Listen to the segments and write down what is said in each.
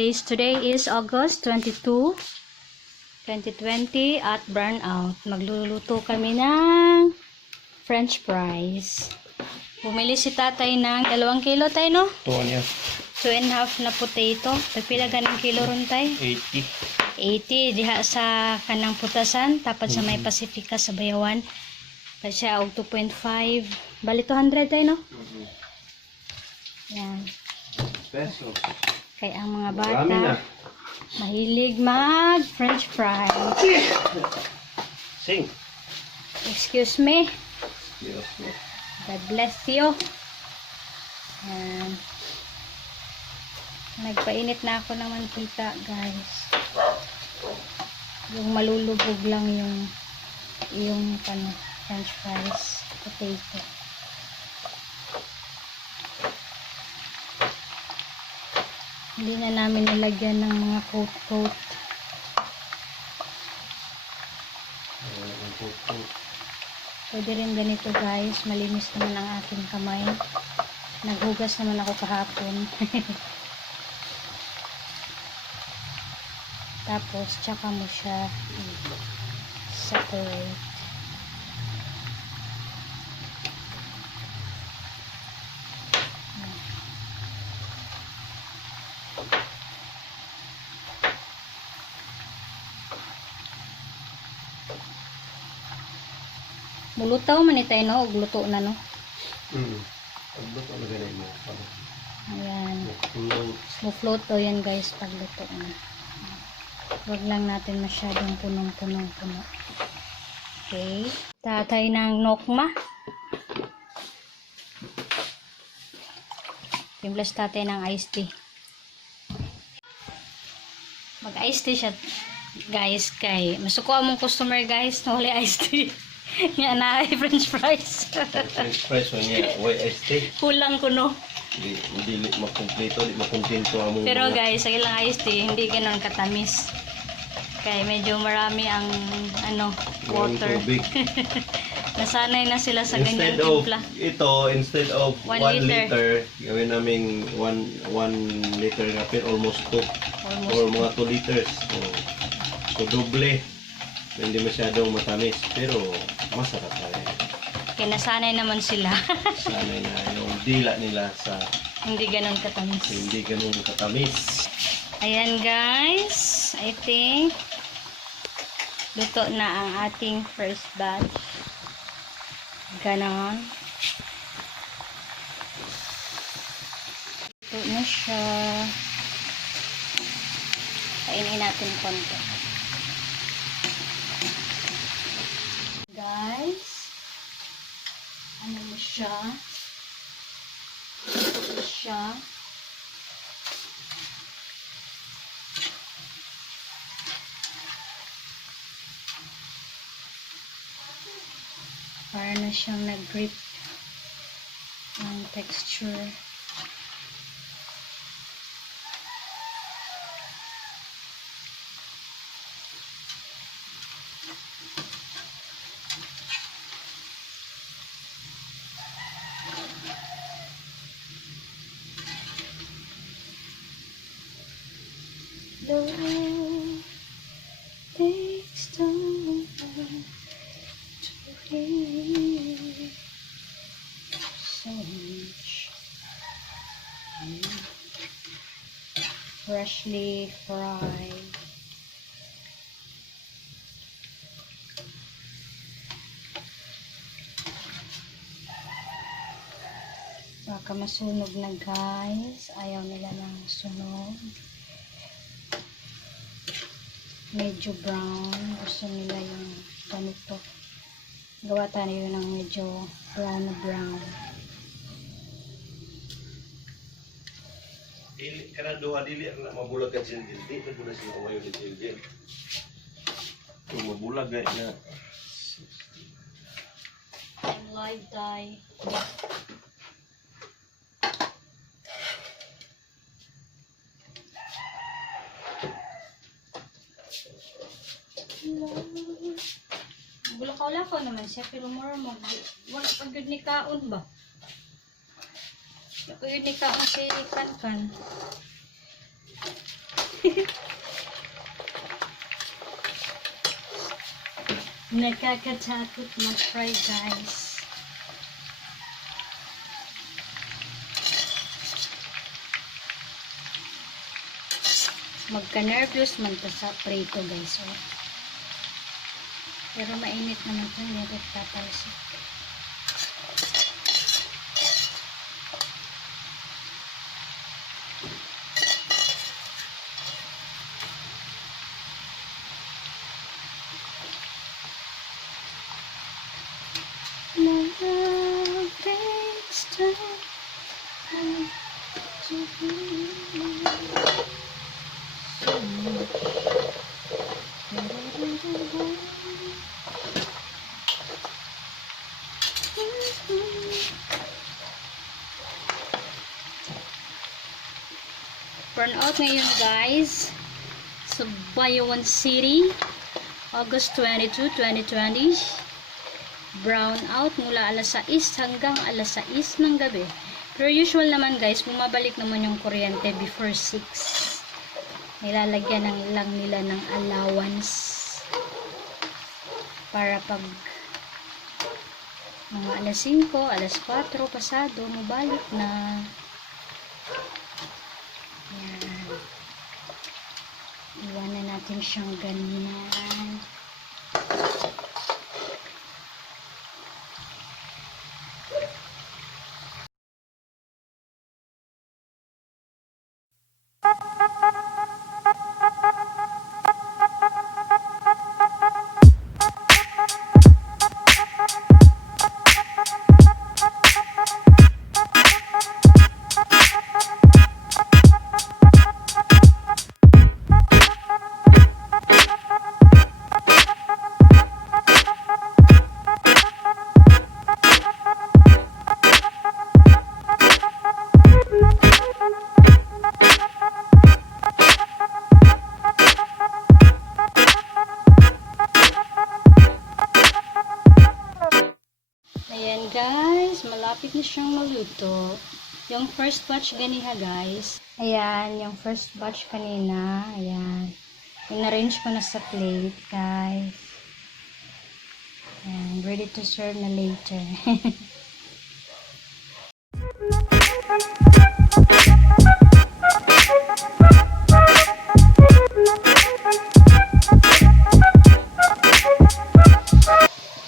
guys, today is August 22, 2020 at burnout. Magluluto kami ng French fries. Bumili si tatay ng 2 kilo tayo, no? 2.5 na potato. Tagpilagan ng kilo ron tayo? 80 diha sa kanang putasan, tapos sa may Pasifika sa Bayawan. Kasi siya og 2.5. Bali 200 tayo, no? Yan. Peso. Kaya ang mga bata mahilig mag French fries. Sing. Excuse me. Yes, no. God bless you. Yan. Nagpainit na ako ng mantika, guys. Yung malulubog lang yung French fries, potato. Hindi na namin nilagyan ng mga coat. Pwede rin ganito, guys. Malinis naman ang aking kamay. Naghugas naman ako kahapon. Tapos, tsaka mo siya separate. Mulutaw man ito, no? Ug luto na, no? Pagluto na ganun mo. Ayan. Mufloat to yan, guys, pagluto na. Huwag lang natin masyadong punong-puno. Okay. Tatay ng nokma. Timplas tatay ng iced tea. Mag-iced tea siya, guys, kay masuko among customer, guys, na wala iced tea. Nga na ay French fries. French fries mo niya. Why iced tea? Kulang kuno. Hindi makumpleto, hindi makuntento among. Pero guys, sa ilang iced tea, hindi ganoon katamis. Kaya medyo marami ang water. Nasanay na sila sa ganyan timpla. Instead of 1 liter, gawin namin 1 liter nga pero almost 2. Or mga 2 liters. So doble. Hindi masyadong matamis, pero masarap tayo. Kaya nasanay naman sila. Sanay na yung dila nila sa hindi ganun katamis. Hindi ganun katamis. Ayan, guys. I think luto na ang ating first batch. Ganon. Luto na siya. Kainin natin konti. Guys, ano mo siya? Ito siya. Para na siyang nag-grip ng texture. Love takes time to heal so much. Freshly fried. Baka masunog na, guys. Ayaw nila ng sunog. Medyo brown. Gusto nila yung ganito. Gawa tayo ng medyo brown na brown. Karena doa dili na mabulag ka sila dili. Dito ko na sila kumayo ni Jiljil. Kung mabulag na. I'm live dye. Bulakaw-lakaw naman siya, pero more wala pag yun ni kaon ba? Ako yun ni kaon si Kankan. Nakakatakot mag-fry, guys. Magka-nervous man to sa prito, guys. Oh. Pero mainit naman ito. Hindi ito tatalsik. Love takes time to be. Burn out ngayon, guys, sa Bayawan City, August 22, 2020. Brown out mula alas 6 hanggang alas 6 ng gabi. Pero usual naman, guys, bumabalik naman yung kuryente before 6. Nilalagyan lang nila ng allowance para pag mga alas 5, alas 4 pasado, mabalik na. Yan. Iwanan natin siyang ganyan. Ayan, guys, malapit na siyang maluto. Yung first batch ganiha, guys. Ayan, yung first batch kanina. Ayan. In-arrange ko na sa plate, guys. Ayan, ready to serve na later.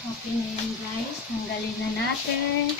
Okay na yan, guys. Tanggalin na natin.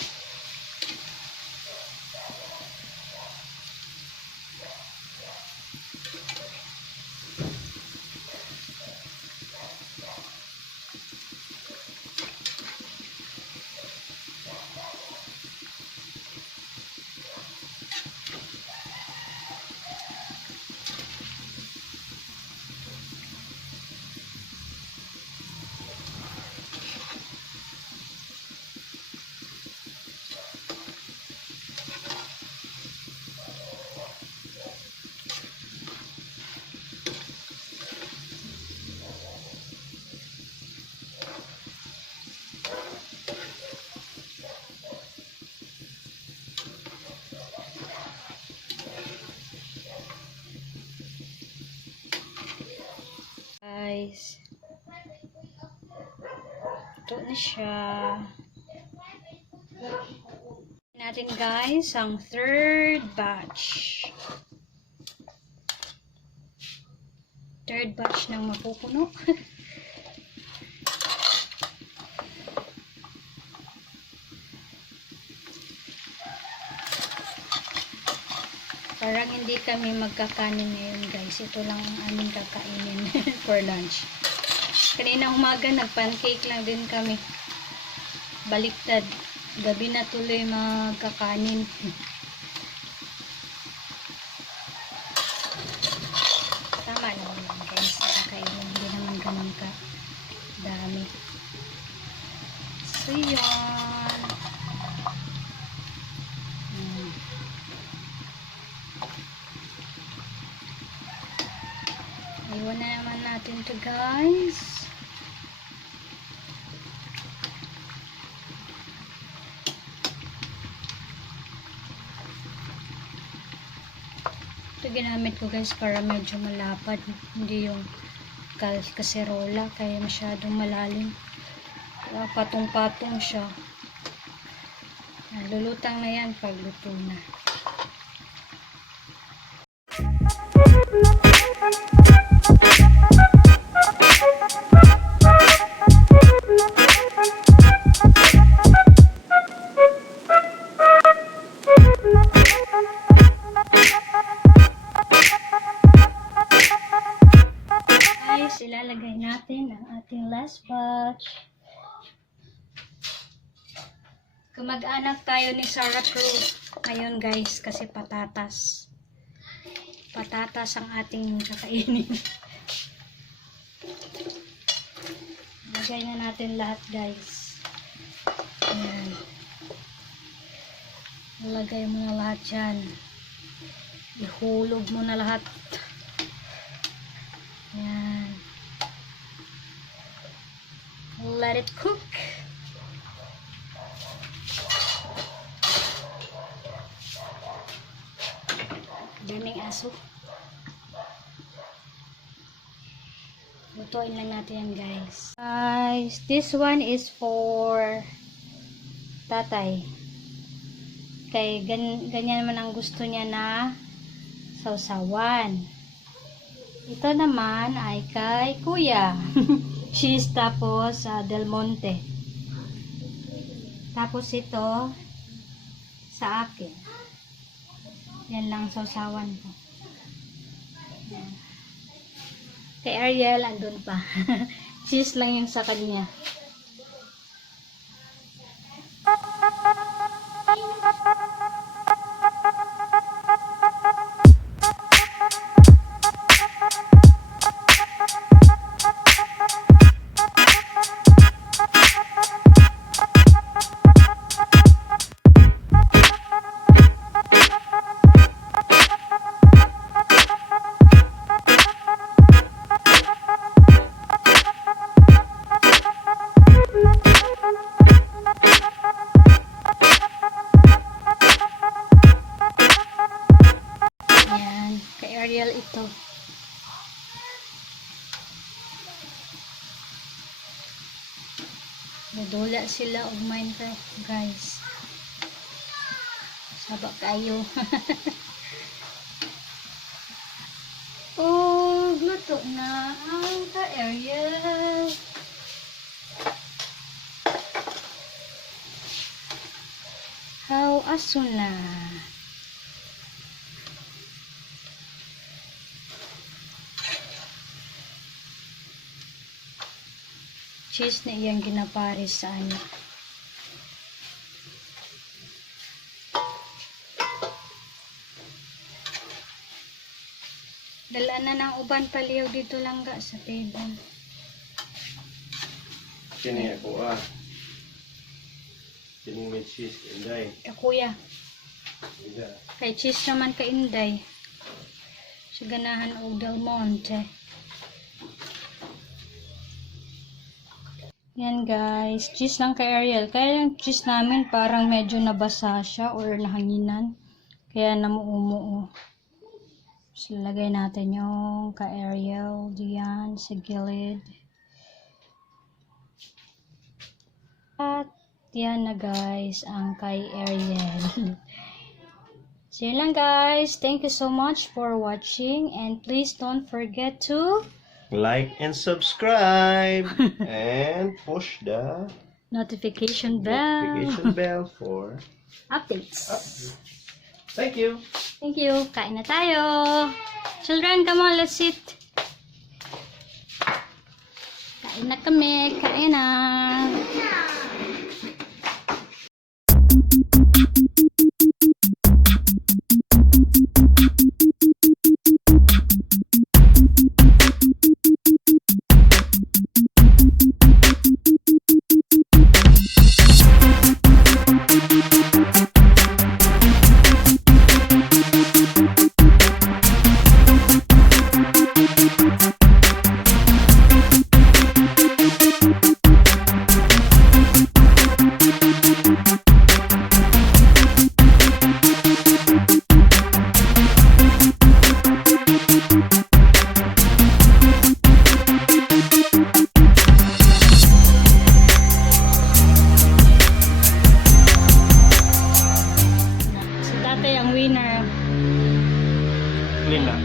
Guys, ito na siya. Natin, guys, ang third batch. Third batch ng mapupuno. Parang hindi kami magkakanin ngayon, guys. Ito lang ang aming kakainin for lunch. Kanina umaga, nag-pancake lang din kami. Baliktad. Gabi na tuloy magkakanin. Tama naman lang, guys. Kakainin. Hindi naman ganun ka dami. So, yun. Iwan na naman natin to, guys. Ito ginamit ko guys para medyo malapad. Hindi yung kaserola kaya masyadong malalim. Kaya patong-patong siya. Lulutang na yan pag luto na. Ilalagay natin ang ating last batch. Kamag-anak tayo ni Sarah Cruz ngayon guys kasi patatas. Patatas ang ating kakainin. Lagay na natin lahat guys. Ayan. Lagay mo na lahat yan. Ihulog mo na lahat. Ayan. Let it cook. Daming aso. Lutuin lang natin yan guys. Guys, this one is for tatay. Kay ganyan naman ang gusto niya na sausawan. Ito naman ay kay kuya. Cheese tapos Del Monte. Tapos ito sa akin. Yan lang sausawan ko. Yan. Kay Ariel andun pa. Cheese lang yung sa kanya. Ariel ito. Nadula sila og Minecraft guys. Saba kayo. Oh, luto na ang ka-Ariel. How aso na. Cheese na iyang ginaparis sa ano. Dala na ng uban paliyaw dito lang ga sa table. Kini ako Kini may cheese inday. Kuya. Ida. Kay cheese naman ka inday. Sa ganahan og Del Monte. Yan guys, cheese lang kay Ariel. Kaya yung cheese namin parang medyo nabasa siya or nahanginan. Kaya namuumuo. So, lagay natin yung kay Ariel diyan sa gilid. At yan na guys, ang kay Ariel. So yun lang guys. Thank you so much for watching. And please don't forget to like and subscribe and push the notification bell for updates. Thank you. Thank you. Kain na tayo. Children, come on, let's sit. Kain na kami. Kain na.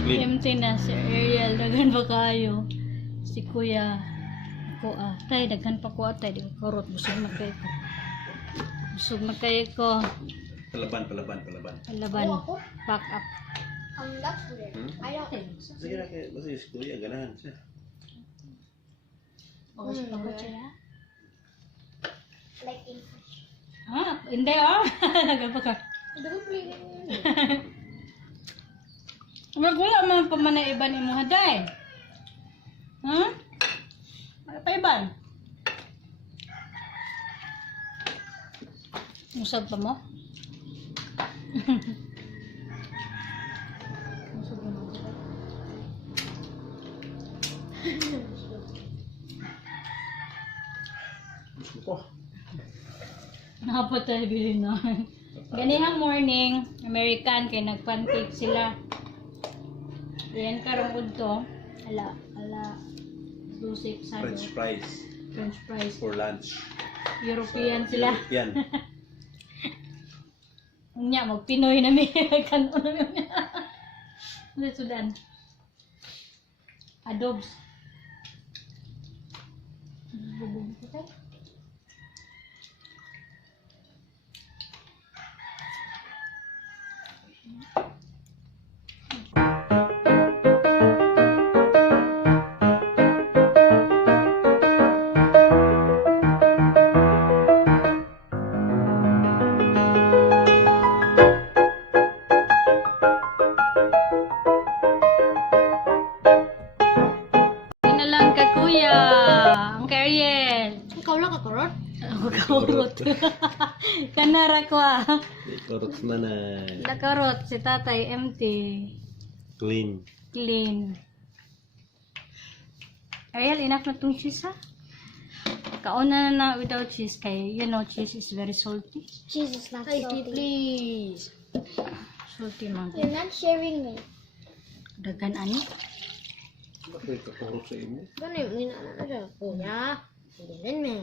Empty na si Ariel. Daghan ba kayo? Si Kuya. Ako tay, daghan pa ko tay. Di ko karot. Busog na kayo ko. Busog na kayo ko. Palaban. Laban. Pack up. That's weird. I don't. Sige na kayo. Basta si Kuya, ganahan siya. Busog pa ko siya. Like in. Ha? Hindi Gaba ka. Wala man pa man na iban ni mo haday. Ha? Wala pa iban. Musag pa mo? Musag pa mo. Gusto ko. Nakapatay bilhin na. Ganihang morning, American kay nagpancake sila. Yan karong udto. Ala. Lusik sa French fries French fries. for lunch. European sila. Yan. Unya mag Pinoy na mi kanon na mi. Ano sudan? Adobes. Bubog ko tayo. Ikaw lang kakarot? Ako kaurot. Kanara ko Karot man na Nakarot si tatay empty. clean. Clean. Ariel, enough na tong cheese ha? Kauna na without cheese kay you know cheese is very salty. Cheese is not salty. Please. Salty man. You're not sharing me. Dagan ani. Bakit kakarot sa inyo? Ganun, minana na siya. Kuya, hindi rin me.